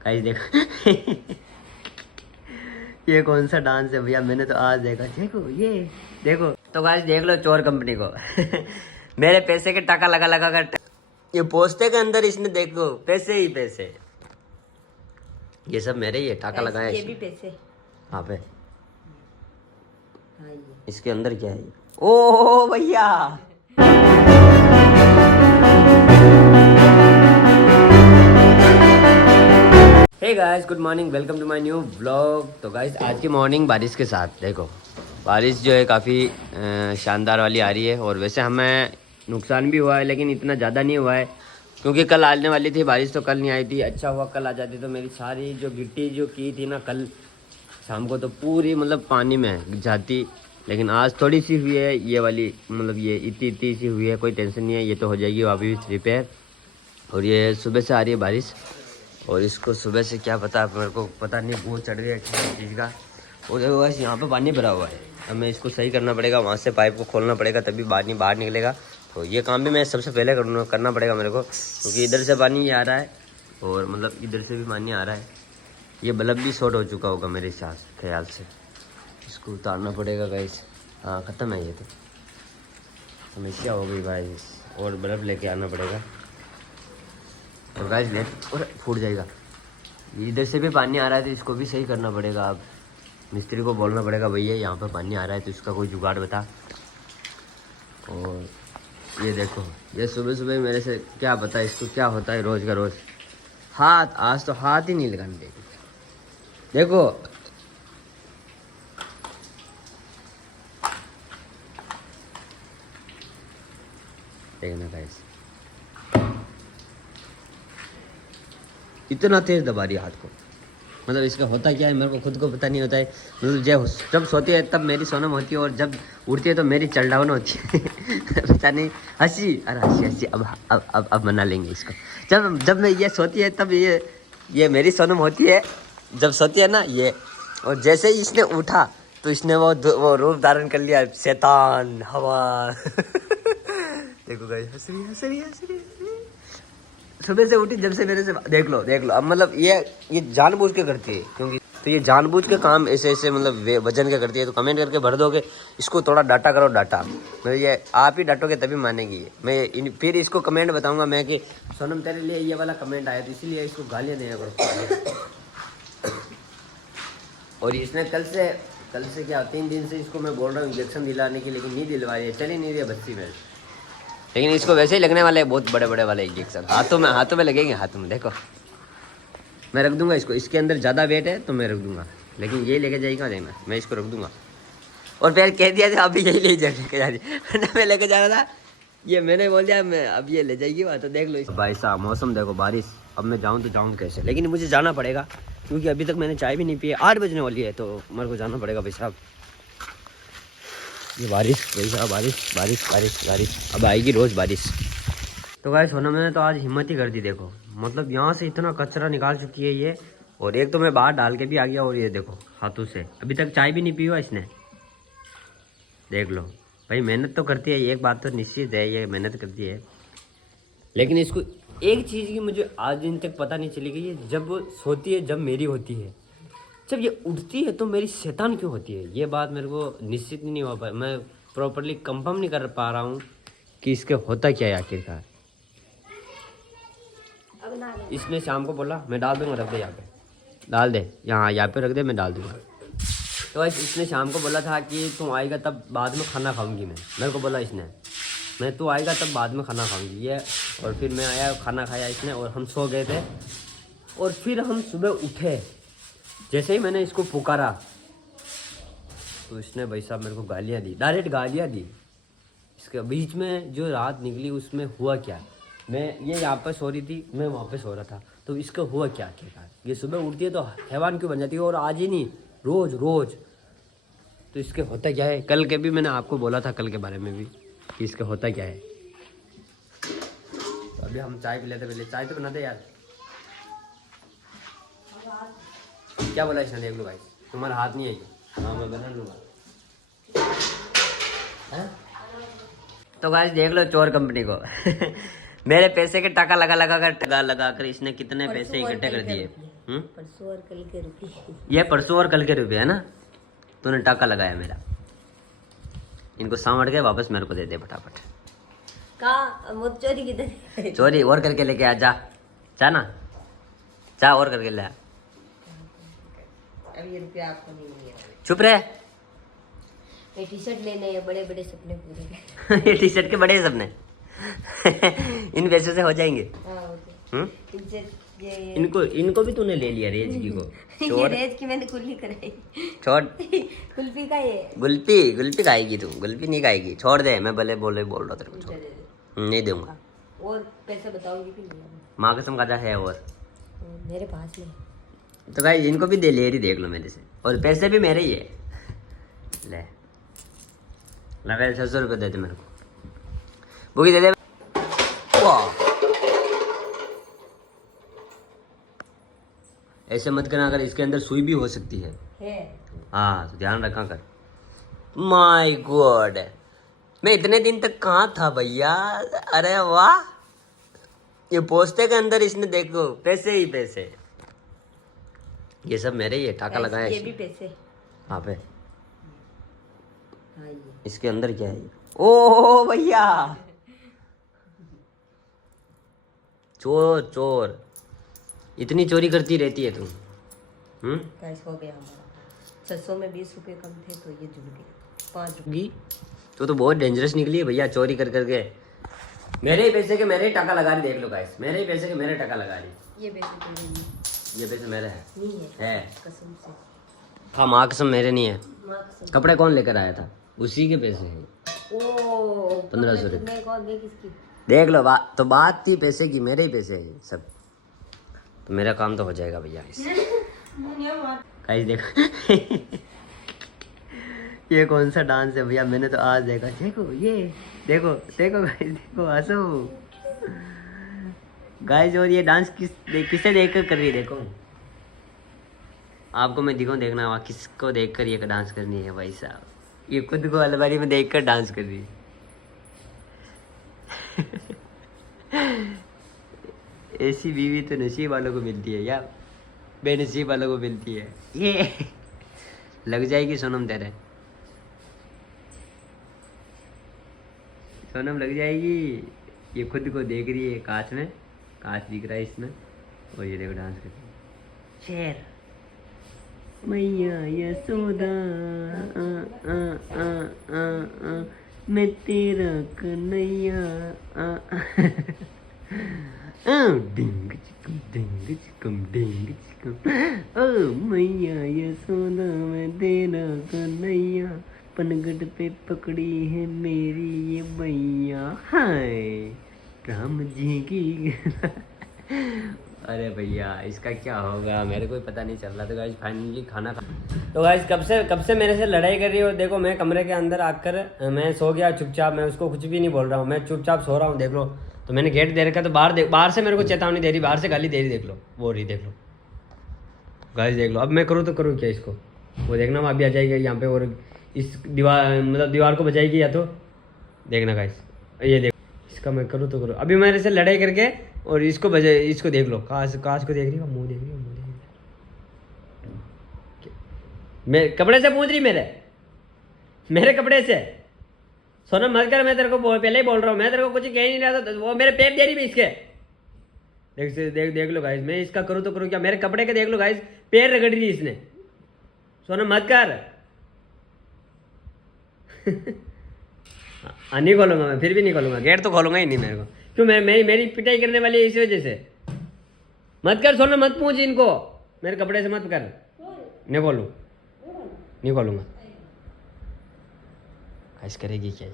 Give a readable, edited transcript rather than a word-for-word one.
Guys देखो ये कौन सा डांस है भैया, मैंने तो आज देखा। देखो ये देखो, तो गाइस देख लो चोर कंपनी को मेरे पैसे के टाका लगा लगा कर ये पोस्टे के अंदर इसने देखो पैसे ही पैसे, ये सब मेरे ही है, टाका लगाया ये भी पैसे हाँ पे। हाँ ये इसके अंदर क्या है? ओ भैया hey guys, good morning, welcome to my new vlog. तो गाइस आज की मॉर्निंग बारिश के साथ, देखो बारिश जो है काफ़ी शानदार वाली आ रही है। और वैसे हमें नुकसान भी हुआ है लेकिन इतना ज़्यादा नहीं हुआ है, क्योंकि कल आने वाली थी बारिश, तो कल नहीं आई थी। अच्छा हुआ कल आ जाती तो मेरी सारी जो गिट्टी जो की थी ना कल शाम को, तो पूरी मतलब पानी में जाती। लेकिन आज थोड़ी सी हुई है ये वाली, मतलब ये इतनी सी हुई है, कोई टेंशन नहीं है, ये तो हो जाएगी वापस रिपेयर। और ये सुबह से आ रही है बारिश, और इसको सुबह से क्या पता, मेरे को पता नहीं, वो चढ़ गया किसी चीज़ का। और देखो बस यहाँ पे पानी भरा हुआ है, हमें इसको सही करना पड़ेगा, वहाँ से पाइप को खोलना पड़ेगा तभी पानी बाहर निकलेगा। तो ये काम भी मैं सबसे पहले करना पड़ेगा मेरे को, क्योंकि इधर से पानी आ रहा है और मतलब इधर से भी पानी आ रहा है। ये बल्ब भी शॉर्ट हो चुका होगा मेरे ख्याल से, इसको उतारना पड़ेगा गाइस। हाँ ख़त्म है ये, तो समस्या हो गई भाई, और बल्ब लेके आना पड़ेगा। और गाइस नेट और फूट जाएगा, इधर से भी पानी आ रहा है तो इसको भी सही करना पड़ेगा। अब मिस्त्री को बोलना पड़ेगा, भैया यहाँ पर पानी आ रहा है तो इसका कोई जुगाड़ बता। और ये देखो, ये सुबह सुबह मेरे से क्या पता इसको क्या होता है रोज़ का रोज़। हाथ आज तो हाथ ही नहीं लगाने देगी, देखो देखना गाइस, इतना तेज दबा रही है हाथ को। मतलब इसका होता क्या है मेरे को खुद को पता नहीं होता है। मतलब जब सोती है तब मेरी सोनम होती है, और जब उठती है तो मेरी चलडाउन होती है पता नहीं, हंसी, अरे हंसी हंसी, अब मना लेंगे इसको। जब मैं ये सोती है तब ये मेरी सोनम होती है, जब सोती है ना ये। और जैसे ही इसने उठा तो इसने वो रूप धारण कर लिया, शैतान हवा देखो गाइस, हंस रही। सुबह से उठी जब से मेरे से, देख लो अब मतलब ये जानबूझ के करती है, क्योंकि तो ये जानबूझ के काम ऐसे मतलब वजन के करती है। तो कमेंट करके भर दोगे इसको थोड़ा डाटा करो, डाटा मतलब ये आप ही डाटोगे तभी मानेगी ये। मैं फिर इसको कमेंट बताऊंगा मैं कि सोनम तेरे लिए ये वाला कमेंट आया, तो इसीलिए इसको गालियाँ देना करो। और इसने कल से क्या 3 दिन से इसको मैं बोल रहा हूँ इंजेक्शन दिलाने की, लेकिन नहीं दिलवा रही है, चल ही नहीं रही है बच्ची में। लेकिन इसको वैसे ही लगने वाले बहुत बड़े बड़े वाले इंजेक्शन, हाथों में लगेंगे, हाथों में। देखो मैं रख दूंगा इसको, इसके अंदर ज़्यादा वेट है तो मैं रख दूंगा, लेकिन ये लेके जाएगा देखना, मैं इसको रख दूंगा। और फिर कह दिया था अभी यही लेके जा रही वरना मैं लेके जा रहा था, ये मैंने बोल दिया मैं अब ये ले जाएगी वहाँ। तो देख लो भाई साहब, मौसम देखो बारिश, अब मैं जाऊँ तो जाऊँ कैसे, लेकिन मुझे जाना पड़ेगा क्योंकि अभी तक मैंने चाय भी नहीं पी है, 8 बजने वाली है, तो मेरे को जाना पड़ेगा भाई साहब। ये बारिश भाई साहब, बारिश अब आएगी रोज़ बारिश। तो गाइस सोनम ने तो आज हिम्मत ही कर दी, देखो मतलब यहाँ से इतना कचरा निकाल चुकी है ये। और एक तो मैं बाहर डाल के भी आ गया, और ये देखो हाथों से अभी तक चाय भी नहीं पी हुआ इसने। देख लो भाई, मेहनत तो करती है, एक बात तो निश्चित है, ये मेहनत करती है। लेकिन इसको एक चीज़ की मुझे आज दिन तक पता नहीं चली कि ये जब सोती है जब मेरी होती है, जब ये उठती है तो मेरी शैतान क्यों होती है। ये बात मेरे को निश्चित नहीं हो पाया, मैं प्रॉपरली कंफर्म नहीं कर पा रहा हूँ कि इसके होता क्या है आखिरकार। इसने शाम को बोला मैं डाल दूंगा, रख दे यहाँ पे, डाल दे यहाँ पे रख दे, मैं डाल दूंगा। तो इसने शाम को बोला था कि तू आएगा तब बाद में खाना खाऊंगी मैं, मेरे को बोला इसने, मैं तू आएगा तब बाद में खाना खाऊंगी ये। और फिर मैं आया, खाना खाया इसने, और हम सो गए थे। और फिर हम सुबह उठे, जैसे ही मैंने इसको पुकारा तो इसने भाई साहब मेरे को गालियाँ दी, डायरेक्ट गालियाँ दी। इसके बीच में जो रात निकली उसमें हुआ क्या, मैं ये यहाँ पर सो रही थी, मैं वहाँ पे सो रहा था, तो इसका हुआ क्या आखिरकार। ये सुबह उठती है तो हैवान क्यों बन जाती है, और आज ही नहीं रोज़। तो इसके होता क्या है, कल के भी मैंने आपको बोला था, कल के बारे में भी कि इसका होता क्या है। तो अभी हम चाय पी लेते, पहले चाय तो बनाते यार। क्या बोला इसने, देख लो भाई, तुम्हारा हाथ नहीं है क्या? हाँ मैं बना लूँगा। तो गाइस देख लो चोर कंपनी को मेरे पैसे के टाका लगा कर इसने कितने पैसे इकट्ठे कर दिए। परसों और कल के रुपये। ये परसों और कल के रुपये है ना, तूने टाका लगाया मेरा। इनको सांवड़ के वापस मेरे को दे दे फटाफट। का वो चोरी किधर है? चोरी और करके लेके आ, जा जा ना, जा और करके ले आ। अब ये रुपया आपको नहीं मिलेगा। चुप रहे। ये टी शर्ट लेने हैं, बड़े बड़े सपने पूरे। ये टी शर्ट के बड़े सपने इन पैसों से हो जाएंगे। हाँ, ओके। इनसे ये इनको भी तूने ले लिया रेज की को। ये रेज की मैंने कुल्फी कराई। छोड़, कुल्फी का ये गुल्फी खाएगी तू, गुल्फी नहीं खाएगी, छोड़ दे। मैं भले बोल रहा तेरे को, छोड़। नहीं दूंगा। और पैसे बताऊंगी कि नहीं? माँ कसम खाजा है। और मेरे पास नहीं। तो भाई इनको भी दे ले रही, देख लो मेरे से, और पैसे भी मेरे ही है। ले लगा 600 रुपये दे दे मेरे को, बुकी दे दे। वाह, ऐसे मत करना, अगर इसके अंदर सुई भी हो सकती है। हाँ तो ध्यान रखा कर। माय गॉड, मैं इतने दिन तक कहाँ था भैया। अरे वाह, ये पोस्ते के अंदर इसने देखो पैसे ही पैसे। ये सब मेरे ही है, टाका लगाया ये भी पैसे। हाँ पे हाँ ये इसके अंदर क्या है? ओ भैया, चोर चोर, इतनी चोरी करती रहती है तू। गाइस हो गया हमारा। 600 में 20 रुपए कम थे तो ये जुड़ गए 5 रुपए। तो बहुत डेंजरस निकली है भैया, चोरी कर करके मेरे ही पैसे के मेरे ही टाका लगा रही। देख लो गाइस, मेरे ही पैसे के मेरे टाका लगा रही। ये पैसे तो नहीं है। ये पैसे मेरे है। नहीं है कसम से। हाँ माँ कसम मेरे नहीं है। माँ कसम। कपड़े कौन लेकर आया था, उसी के पैसे हैं। ओ 1500 रुपये। कितने कौन दे किसकी? देख लो, बात थी पैसे की, मेरे ही पैसे हैं सब। तो मेरा काम तो हो जाएगा भैया। गाइस देखो ये कौन सा डांस है भैया, मैंने तो आज देखा। देखो ये, देखो देखो गाइस, देखो हंसो गाइस। और ये डांस किसे देख कर रही है, देखो आपको मैं दिखाऊं, देखना वहाँ किसको देख कर ये डांस करनी है भाई साहब। ये खुद को अलमारी में देख कर डांस कर रही है। ऐसी बीवी तो नसीब वालों को मिलती है यार, बेनसीब वालों को मिलती है। ये लग जाएगी सोनम तेरे, सोनम लग जाएगी। ये खुद को देख रही है कांच में, कांच दिख रहा है इसमें, और ये देखो डांस कर रही है। शेर मैया यशोदा मैं तेरा कन्हैया डिंग चिकम डिंग चिकम। ओ मैया यशोदा मैं तेरा कन्हैया, पनगढ़ पे पकड़ी है मेरी ये मैया, हाय राम जी की। अरे भैया इसका क्या होगा, मेरे को पता नहीं चल रहा। तो गाइस फाइनली खाना खा, तो गाइस कब से मेरे से लड़ाई कर रही हो। देखो मैं कमरे के अंदर आकर मैं सो गया चुपचाप, मैं उसको कुछ भी नहीं बोल रहा हूँ, मैं चुपचाप सो रहा हूँ। देख लो, तो मैंने गेट दे रखा, तो बाहर से मेरे को चेतावनी दे रही, बाहर से गाली दे रही। देख लो वो रही, देख लो गाइस, देख लो। अब मैं करूँ तो करूँ क्या इसको, वो देखना वो अभी आ जाएगी यहाँ पे, और इस दीवार को बचाएगी या तो देखना गाइस। ये देखो, इसका मैं करूँ तो करूँ। अभी मेरे से लड़ाई करके और इसको देख लो, काश को देख रही हो, मुंह देख रही हो, मुंह देख रही हो। मैं कपड़े से पूछ रही, मेरे कपड़े से। सोनम मत कर, मैं तेरे को पहले ही बोल रहा हूँ, मैं तेरे को कुछ कह नहीं रहा था। वो मेरे पेट दे रही भी इसके, देख लो गाइस। मैं इसका करूँ तो करूँ क्या, मेरे कपड़े के देख लो गाइस, पैर रगड़ रही इसने। सोनम मत कर। हाँ नहीं खोलूंगा मैं, फिर भी नहीं खोलूंगा, गेट तो खोलूंगा ही नहीं मेरे को। क्यों मेरी पिटाई करने वाली है इस वजह से। मत कर सोना, मत पूछ इनको, मेरे कपड़े से मत कर। नहीं खोलूंगा, ऐसा करेगी क्या।